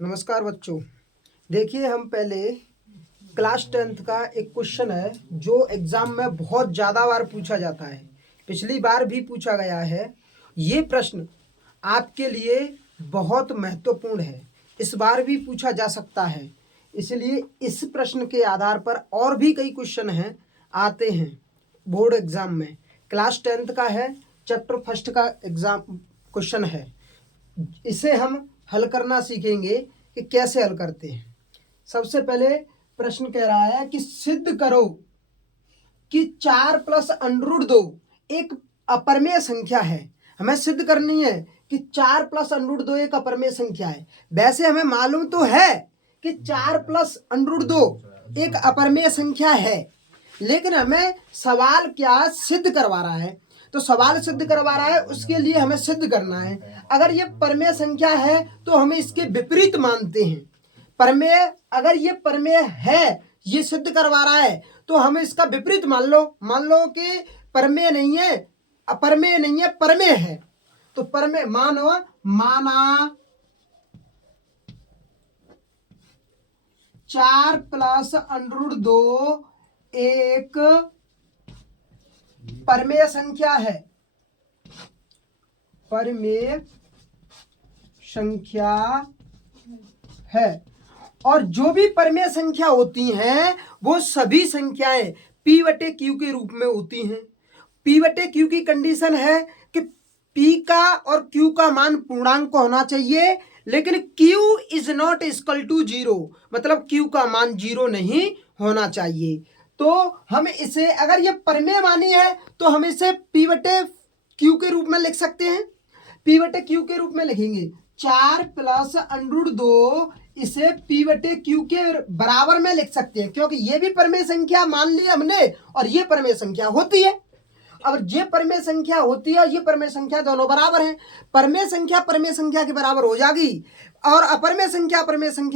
नमस्कार बच्चों। देखिए, हम पहले क्लास 10th का एक क्वेश्चन है जो एग्ज़ाम में बहुत ज़्यादा बार पूछा जाता है। पिछली बार भी पूछा गया है। ये प्रश्न आपके लिए बहुत महत्वपूर्ण है। इस बार भी पूछा जा सकता है, इसलिए इस प्रश्न के आधार पर और भी कई क्वेश्चन हैं आते हैं बोर्ड एग्ज़ाम में। क्लास 10th का है, चैप्टर फर्स्ट का एग्ज़ाम क्वेश्चन है। इसे हम हल करना सीखेंगे कि कैसे हल करते हैं। सबसे पहले प्रश्न कह रहा है कि सिद्ध करो कि 4+√2 एक अपरमेय संख्या है। हमें सिद्ध करनी है कि 4+√2 एक अपरमेय संख्या है। वैसे हमें मालूम तो है कि 4+√2 एक अपरमेय संख्या है, लेकिन हमें सवाल क्या सिद्ध करवा रहा है। तो सवाल सिद्ध करवा रहा है, उसके लिए हमें सिद्ध करना है। अगर ये परमेय संख्या है तो हमें इसके विपरीत मानते हैं। परमेय, अगर ये परमेय है, ये सिद्ध करवा रहा है, तो हमें इसका विपरीत मान लो कि परमेय नहीं है, अपरमेय नहीं है, परमेय है। तो परमेय माना 4+√2 एक परमेय संख्या है। परमेय संख्या है, और जो भी परमेय संख्या होती हैं वो सभी संख्याएं P/Q के रूप में होती हैं। P/Q की कंडीशन है कि P का और Q का मान पूर्णांक होना चाहिए, लेकिन Q is not equal to 0, मतलब Q का मान 0 नहीं होना चाहिए। तो हम इसे, अगर ये परमेय मानी है तो हम इसे P/Q के रूप में लिख सकते हैं। P/Q के रूप में लिखेंगे 4+√2, इसे P/Q के बराबर में लिख सकते हैं, क्योंकि ये भी परमेय संख्या मान ली हमने और ये परमेय संख्या होती है। अब ये परमेय संख्या होती है और ये परमेय संख्या दोनों बराबर हैं। परमेय संख्या के बराबर हो जाएगी और अपरमेय संख्या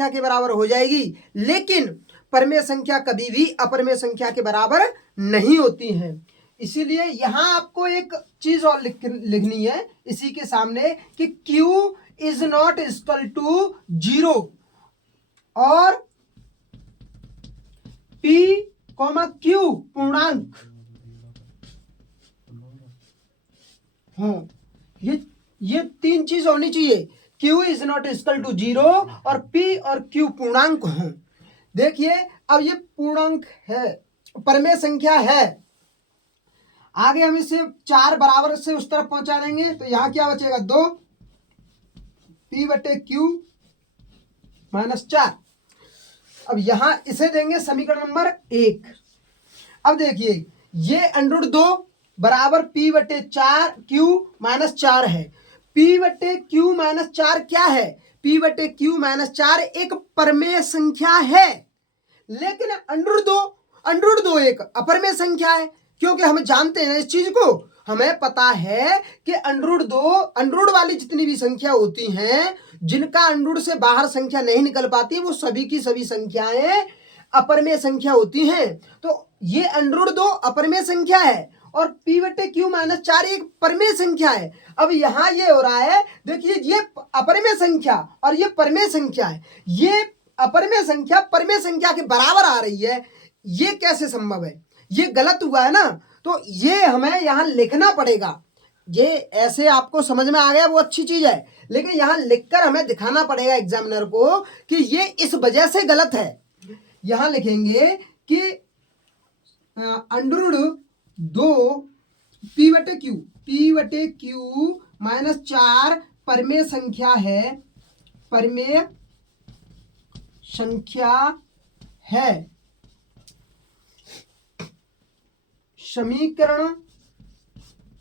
के बराबर हो जाएगी, लेकिन परमेय संख्या कभी भी अपरमेय संख्या के बराबर नहीं होती है। इसीलिए यहां आपको एक चीज और लिखनी है इसी के सामने कि Q is not equal to 0 और P, Q पूर्णांक। हाँ, ये तीन चीज होनी चाहिए। Q is not equal to 0 और P और Q पूर्णांक हों। देखिए, अब ये पूर्णांक है, परमेय संख्या है। आगे हम इसे 4 बराबर से उस तरफ पहुंचा देंगे तो यहां क्या बचेगा, 2 P/Q -4। अब यहां इसे देंगे समीकरण नंबर 1। अब देखिए, ये √2 बराबर P/4 -4 है। P/Q -4 क्या है? P/Q -4 एक परमेय संख्या है, लेकिन √2 एक अपरमेय संख्या है, क्योंकि हम जानते हैं इस चीज को। हमें पता है कि अंडरूट वाली जितनी भी संख्या होती हैं, जिनका अंडरूट से बाहर संख्या नहीं निकल पाती, वो सभी की सभी संख्याएं अपरमेय संख्या होती हैं। तो ये √2 अपरमेय संख्या है और P/Q -4 एक परमेय संख्या है। अब यहां ये हो रहा है, देखिए, ये अपरमेय संख्या और ये परमेय संख्या है। ये अपरमेय संख्या परमेय संख्या के बराबर आ रही है, ये कैसे संभव है? ये गलत हुआ है ना। तो ये हमें यहां लिखना पड़ेगा। ये ऐसे आपको समझ में आ गया, वो अच्छी चीज है, लेकिन यहां लिखकर हमें दिखाना पड़ेगा एग्जामिनर को कि ये इस वजह से गलत है। यहां लिखेंगे कि √2 P/Q -4 परमेय संख्या है, परमेय संख्या है। समीकरण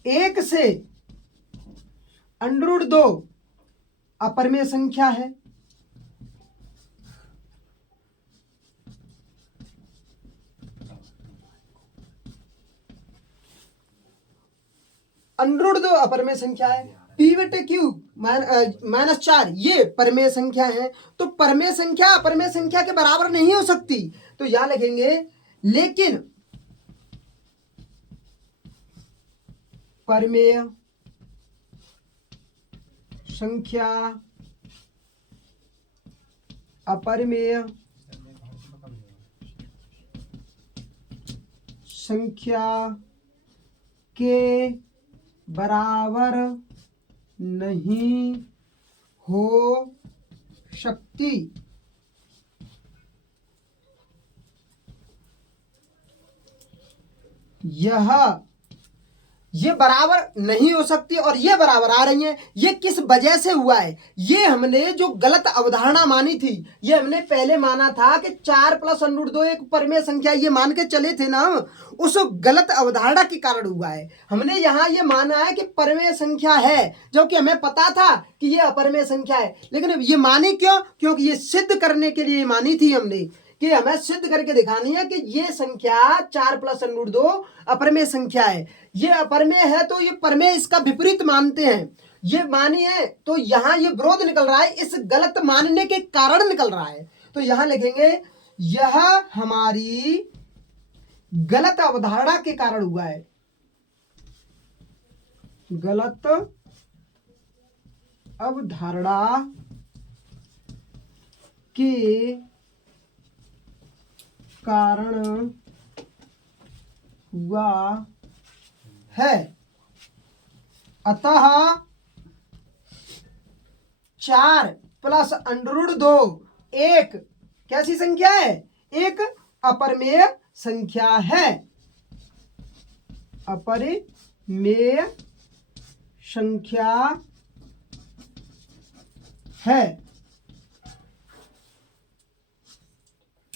1 से √2 अपरमेय संख्या है। √2 अपरमेय संख्या है। P/Q -4 ये परमेय संख्या है। तो परमेय संख्या अपरमेय संख्या के बराबर नहीं हो सकती। तो यहां लिखेंगे, लेकिन परमेय संख्या अपरिमेय संख्या के बराबर नहीं हो सकती। ये बराबर नहीं हो सकती और ये बराबर आ रही हैं। ये किस वजह से हुआ है? ये हमने जो गलत अवधारणा मानी थी, ये हमने पहले माना था कि 4 + √2 एक परमेय संख्या, ये मान के चले थे ना, उस गलत अवधारणा के कारण हुआ है। हमने यहाँ ये माना है कि परमेय संख्या है, जो कि हमें पता था कि ये अपरमेय संख्या है, लेकिन ये मानी क्यों? क्योंकि ये सिद्ध करने के लिए मानी थी हमने कि हमें सिद्ध करके दिखानी है कि ये संख्या 4 + √2 अपरमेय संख्या है। ये अपरमेय है तो ये परमेय इसका विपरीत मानते हैं। ये मानिए तो यहाँ ये विरोध निकल रहा है, इस गलत मानने के कारण निकल रहा है। तो यहाँ लिखेंगे यह हमारी गलत अवधारणा के कारण हुआ है। गलत अवधारणा के कारण हुआ है। अतः 4 + √2 एक कैसी संख्या है? एक अपरमेय संख्या है। अपरिमेय संख्या है।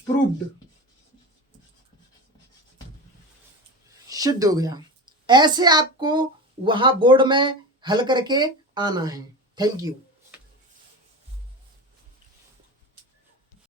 प्रूव्ड, सिद्ध हो गया। ऐसे आपको वहां बोर्ड में हल करके आना है। Thank you.